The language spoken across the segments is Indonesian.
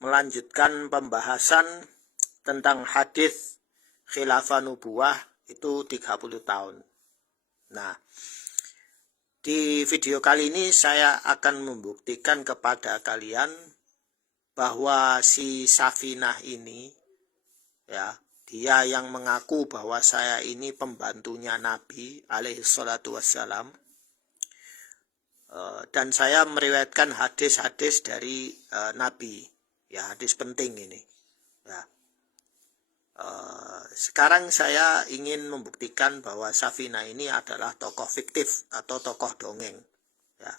melanjutkan pembahasan tentang hadis khilafah nubuwah itu 30 tahun. Nah, di video kali ini saya akan membuktikan kepada kalian bahwa si Safinah ini, ya, dia yang mengaku bahwa saya ini pembantunya Nabi alaihi salatu wassalam, dan saya meriwayatkan hadis-hadis dari Nabi, ya, hadis penting ini, ya. Sekarang saya ingin membuktikan bahwa Safinah ini adalah tokoh fiktif atau tokoh dongeng, ya.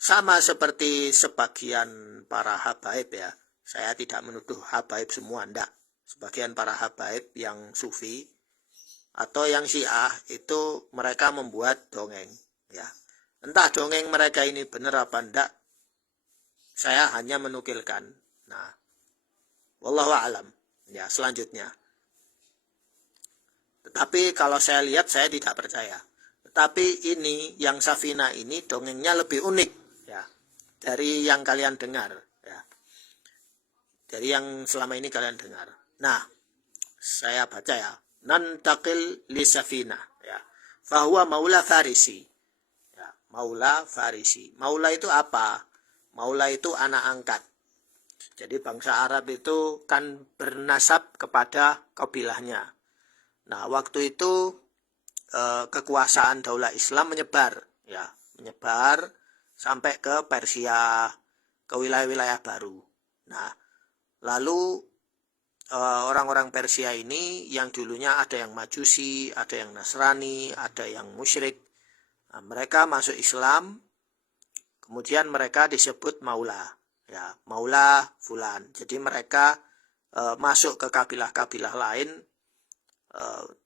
Sama seperti sebagian para habaib, ya. Saya tidak menuduh habaib semua, enggak. Sebagian para habaib yang sufi atau yang syiah itu mereka membuat dongeng, ya. Entah dongeng mereka ini benar apa enggak, saya hanya menukilkan. Nah, wallahu a'lam. Ya, selanjutnya. Tetapi kalau saya lihat saya tidak percaya. Tetapi ini yang Safinah ini dongengnya lebih unik, ya, dari yang kalian dengar, ya. Dari yang selama ini kalian dengar. Nah, saya baca, ya. Nantakil li Safinah, ya. Fahuwa maula Farisi. Ya, maula Farisi. Maula itu apa? Maula itu anak angkat. Jadi bangsa Arab itu kan bernasab kepada kabilahnya. Nah, waktu itu kekuasaan daulah Islam menyebar, ya, menyebar sampai ke Persia, ke wilayah-wilayah baru. Nah, lalu orang-orang Persia ini yang dulunya ada yang Majusi, ada yang Nasrani, ada yang musyrik. Nah, mereka masuk Islam, kemudian mereka disebut maula. Ya, maula fulan. Jadi mereka masuk ke kabilah-kabilah lain,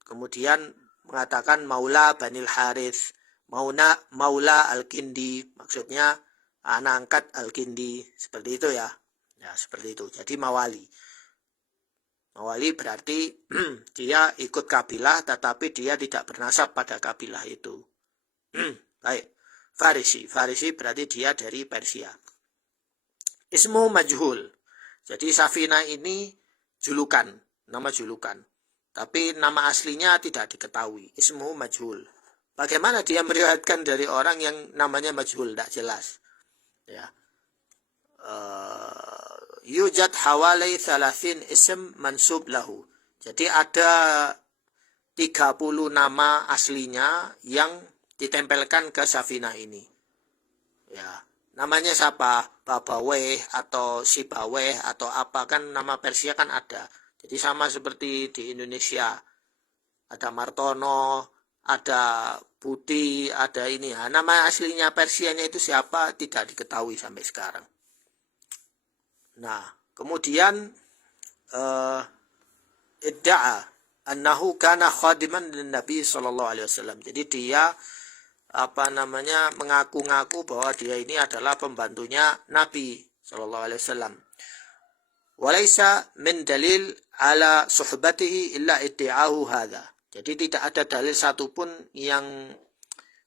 kemudian mengatakan maula Banil Harith, maula Al-Kindi, maksudnya anak angkat Al-Kindi, seperti itu, ya. Ya, seperti itu. Jadi mawali. Mawali berarti dia ikut kabilah tetapi dia tidak bernasab pada kabilah itu. Baik. Farisi. Farisi berarti dia dari Persia. Ismu majhul. Jadi Safinah ini julukan, nama julukan. Tapi nama aslinya tidak diketahui. Ismu majhul. Bagaimana dia meriwayatkan dari orang yang namanya majhul? Tidak jelas. Ya. Yujad hawalai 30 ism mansub lahu. Jadi ada 30 nama aslinya yang ditempelkan ke Safinah ini. Ya. Namanya siapa? Babaweh atau Sibaweh atau apa, kan nama Persia kan ada. Jadi sama seperti di Indonesia. Ada Martono, ada Budi, ada ini. Nah, nama aslinya Persianya itu siapa? Tidak diketahui sampai sekarang. Nah, kemudian idda'a annahu kana khadiman lin Nabi sallallahu alaihi wasallam. Jadi dia mengaku-ngaku bahwa dia ini adalah pembantunya Nabi sallallahu alaihi wasallam. Walaysa min dalil ala suhbatihi illa iddi'ahu hadza. Jadi tidak ada dalil satupun yang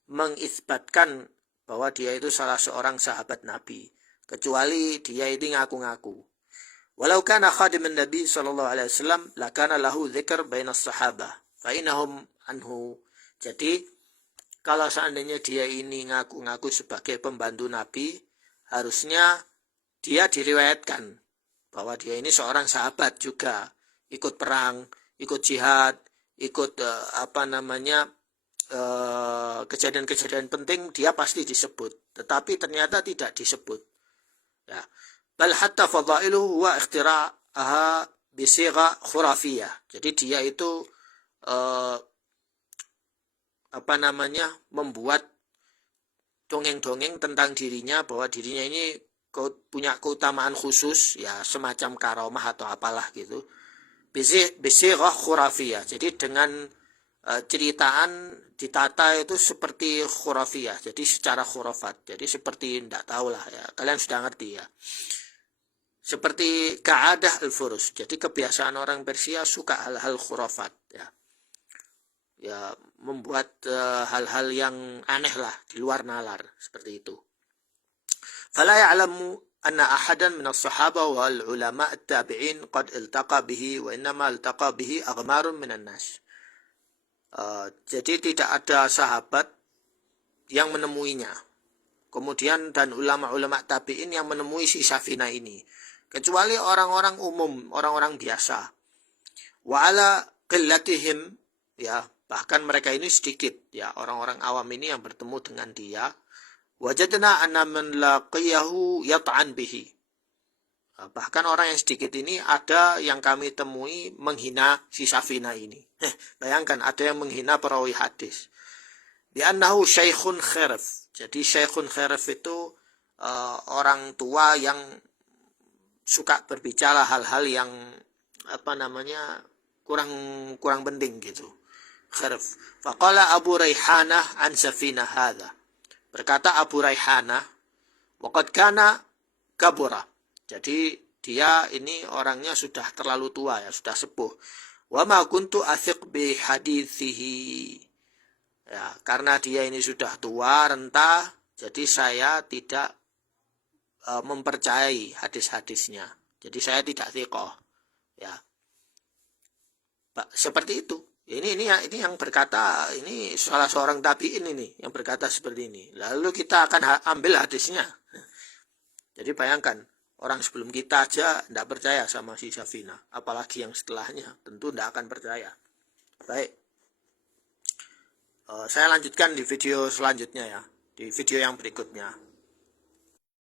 mengisbatkan bahwa dia itu salah seorang sahabat Nabi, kecuali dia ini ngaku-ngaku. Walau kana khadiman Nabi sallallahu alaihi wasallam lakana lahu dzikr bainas sahabah fa innahum anhu. Jadi kalau seandainya dia ini ngaku-ngaku sebagai pembantu Nabi, harusnya dia diriwayatkan bahwa dia ini seorang sahabat juga, ikut perang, ikut jihad, ikut kejadian-kejadian penting dia pasti disebut. Tetapi ternyata tidak disebut. Ya. Bal hatta fadailuhu huwa ikhtira'aha bisigha khurafiyah. Jadi dia itu membuat dongeng-dongeng tentang dirinya, bahwa dirinya ini punya keutamaan khusus, ya, semacam karomah atau apalah gitu. Bisighah khurafiyah. Jadi dengan ceritaan ditata itu seperti khurafiyah. Jadi secara khurafat. Jadi seperti tidak tahulah, ya. Kalian sudah ngerti, ya. Seperti ka'adah al-furus. Jadi kebiasaan orang Persia suka hal-hal khurafat, ya. Ya, membuat hal-hal yang aneh lah, di luar nalar, seperti itu. Fala ya'lamu anna ahadan min as-sahaba wal ulama at-tabi'in qad iltaqa bihi wa innama iltaqa bihi aghmarun minan nas. Jadi tidak ada sahabat yang menemuinya. Kemudian dan ulama-ulama tabi'in yang menemui si Safina ini, kecuali orang-orang umum, orang-orang biasa. Wa ala qillatihim, ya, bahkan mereka ini sedikit, ya, orang-orang awam ini yang bertemu dengan dia. Wajadna anna man laqiyahu yat'an bihi. Bahkan orang yang sedikit ini ada yang kami temui menghina si Safina ini. Bayangkan ada yang menghina perawi hadis. Bi'annahu syaikhun khirf. Jadi syaikhun khirf itu orang tua yang suka berbicara hal-hal yang kurang penting gitu. Khirf. Faqala Abu Raihanah an Safina hadha. Berkata Abu Raihanah, waqad kana kabura. Jadi dia ini orangnya sudah terlalu tua, ya, sudah sepuh. Wa ma kuntu athiq bi hadithihi. Ya, karena dia ini sudah tua, renta, jadi saya tidak mempercayai hadis-hadisnya. Jadi saya tidak thiqah. Ya. Seperti itu. Ini yang berkata, ini salah seorang tabi'in ini yang berkata seperti ini. Lalu kita akan ambil hadisnya. Jadi bayangkan, orang sebelum kita aja tidak percaya sama si Safina, apalagi yang setelahnya tentu tidak akan percaya. Baik, saya lanjutkan di video selanjutnya ya, di video yang berikutnya.